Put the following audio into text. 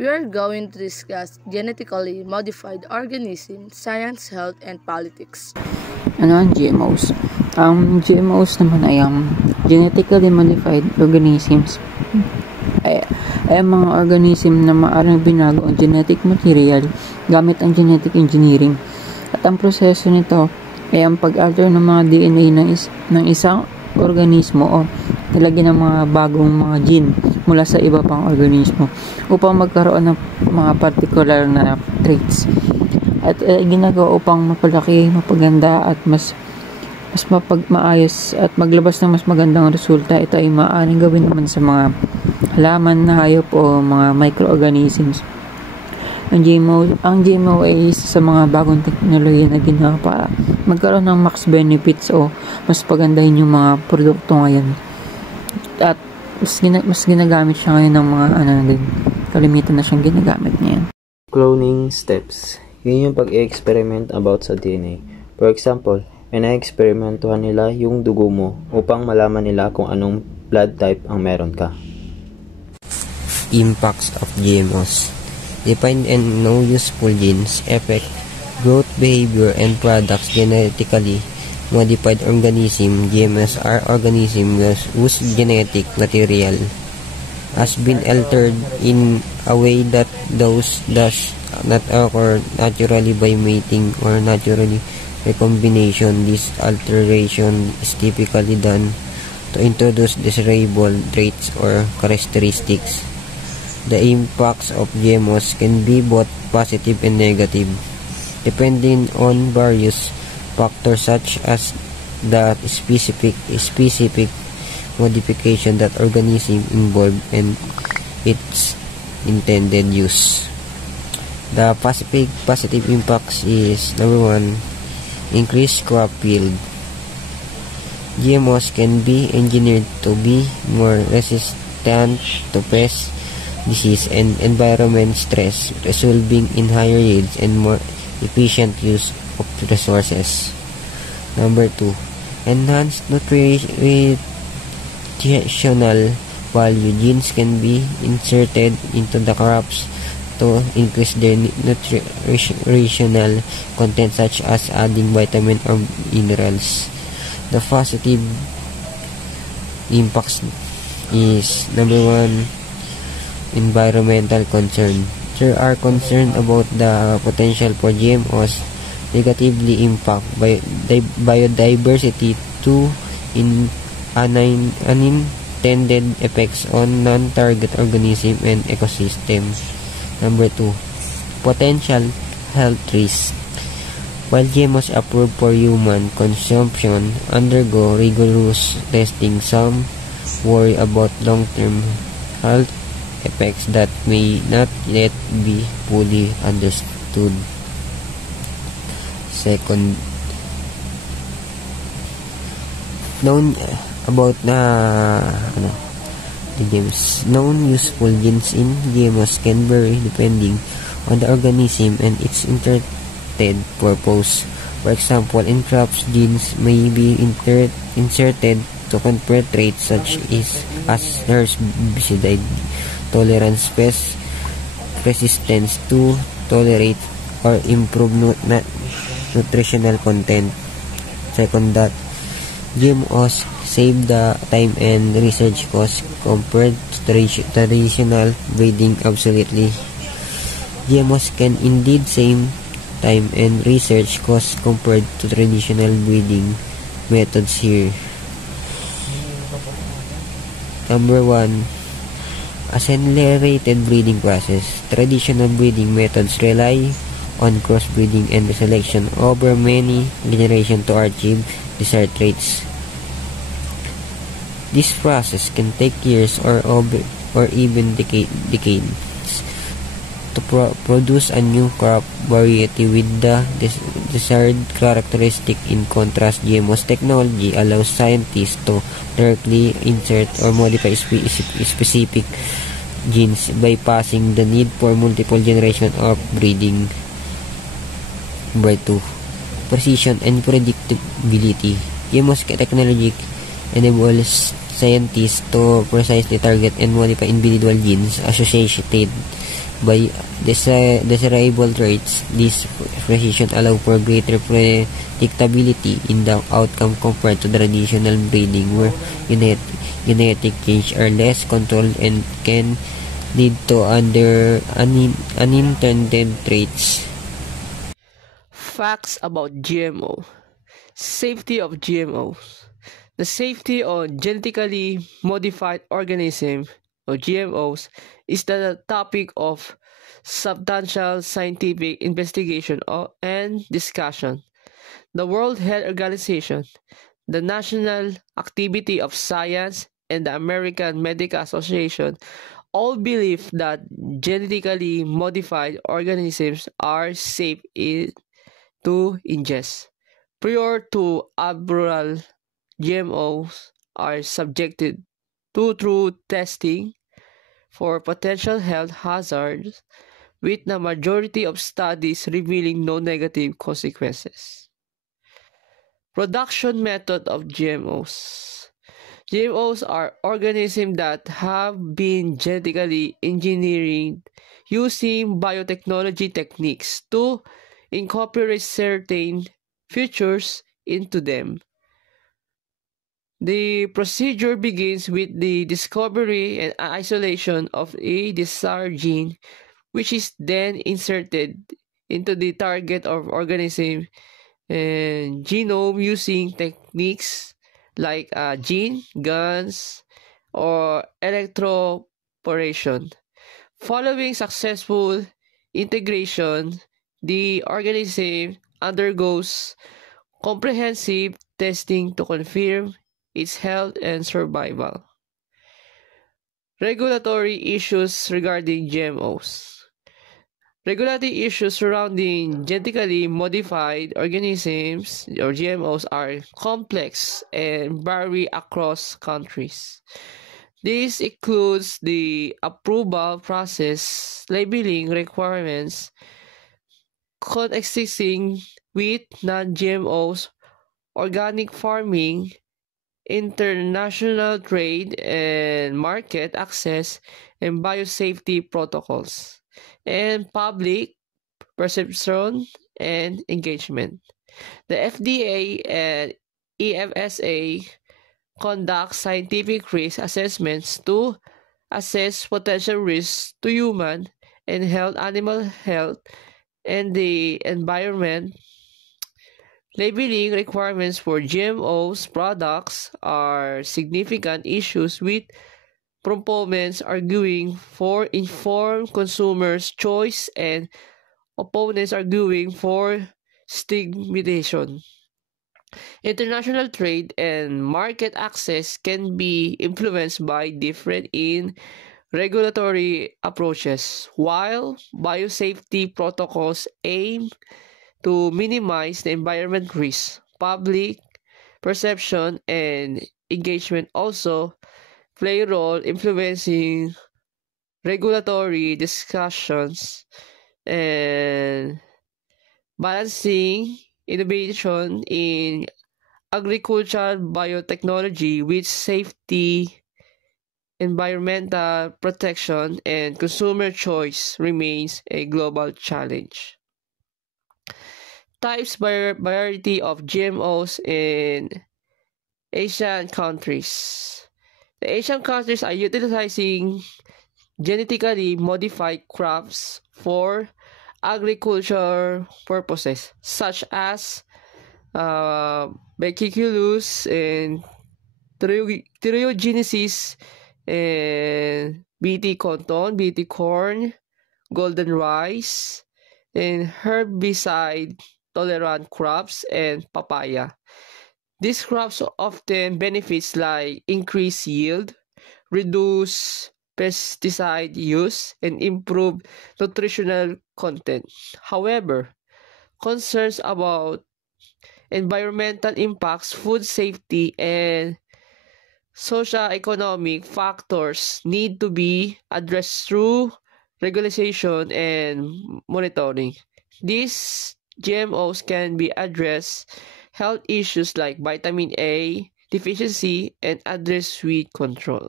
We are going to discuss genetically modified organisms, science, health, and politics. Ano ang GMOs? Ang GMOs naman ay genetically modified organisms. Ay mga organism na maaaring binago ang genetic material gamit ang genetic engineering. At ang proseso nito ay ang pag-alter ng mga DNA ng isang organismo o nilagyan ng mga bagong mga gene mula sa iba pang organismo upang magkaroon ng mga particular na traits. At ginagawa upang mapalaki, mapaganda at mas maayos at maglabas ng mas magandang resulta. Ito ay maaaring gawin naman sa mga halaman na hayop o mga microorganisms. Ang GMO ay isa sa mga bagong teknolohiya na ginawa para magkaroon ng max benefits o mas pagandahin yung mga produkto ngayon. At mas ginagamit siya ngayon ng mga kalimitan na siyang ginagamit ngayon. Cloning steps. Yun yung pag-experiment about sa DNA. For example, ina-experimentuhan nila yung dugo mo upang malaman nila kung anong blood type ang meron ka. Impacts of GMOs. Defined and no useful genes affect growth, behavior, and products. Genetically modified organisms. GMOs are organisms whose genetic material has been altered in a way that does not occur naturally by mating or naturally recombination. This alteration is typically done to introduce desirable traits or characteristics. The impacts of GMOs can be both positive and negative, depending on various factors such as the specific modification that organism involved and its intended use. The positive impacts is number 1, increased crop yield. GMOs can be engineered to be more resistant to pests, disease, and environment stress, resulting in higher yields and more efficient use of resources. Number 2, enhanced nutritional value. Genes can be inserted into the crops to increase their nutritional content, such as adding vitamin or minerals. The positive impacts is number 1, environmental concern. There are concerns about the potential for GMOs negatively impact biodiversity to unintended effects on non-target organism and ecosystem. Number 2, potential health risks. While GMOs approved for human consumption undergo rigorous testing, some worry about long-term health effects that may not yet be fully understood. Second, known about the genes. Known useful genes in GMOs can vary depending on the organism and its intended purpose. For example, in crops, genes may be inserted to confer traits such as herbicide tolerance, pest resistance, to tolerate or improve nutritional content. Second, that GMOs save the time and research costs compared to traditional breeding. Absolutely, GMOs can indeed save time and research costs compared to traditional breeding methods here. Number 1, accelerated breeding process. Traditional breeding methods rely on crossbreeding and selection over many generations to achieve desired traits. This process can take years or even decades to produce a new crop variety with the desired characteristic. In contrast, GMOs technology allows scientists to directly insert or modify specific genes, bypassing the need for multiple generations of breeding. Number 2, precision and predictability. GMOs technology enables scientists to precisely target and modify individual genes associated by desirable traits. This precision allows for greater predictability in the outcome compared to traditional breeding, where genetic change are less controlled and can lead to unintended traits. Facts about GMO. Safety of GMOs. The safety of genetically modified organisms, or GMOs, is the topic of substantial scientific investigation and discussion. The World Health Organization, the National Activity of Science, and the American Medical Association all believe that genetically modified organisms are safe to ingest. Prior to approval, GMOs are subjected to thorough testing for potential health hazards, with the majority of studies revealing no negative consequences. Production method of GMOs. GMOs are organisms that have been genetically engineered using biotechnology techniques to incorporate certain features into them. The procedure begins with the discovery and isolation of a desired gene, which is then inserted into the target of organism and genome using techniques like gene guns or electroporation. Following successful integration, the organism undergoes comprehensive testing to confirm its health and survival. Regulatory issues regarding GMOs. Regulatory issues surrounding genetically modified organisms, or GMOs, are complex and vary across countries. This includes the approval process, labeling requirements, coexisting with non-GMOs, organic farming, international trade and market access, and biosafety protocols, and public perception and engagement. The FDA and EFSA conduct scientific risk assessments to assess potential risks to human and animal health, and the environment. Labeling requirements for GMOs products are significant issues, with proponents arguing for informed consumers' choice and opponents arguing for stigmatization. International trade and market access can be influenced by different in regulatory approaches, while biosafety protocols aim to minimize the environment risk. Public perception and engagement also play a role influencing regulatory discussions and balancing innovation in agricultural biotechnology with safety, environmental protection, and consumer choice remains a global challenge. Types variety of GMOs in Asian countries. The Asian countries are utilizing genetically modified crops for agriculture purposes, such as Bacillus and Theriogenesis, and BT cotton, BT corn, golden rice, and herbicide-tolerant crops, and papaya. These crops often benefits like increased yield, reduced pesticide use, and improved nutritional content. However, concerns about environmental impacts, food safety, and socio-economic factors need to be addressed through regulation and monitoring. These GMOs can be addressed health issues like vitamin A deficiency and address weed control.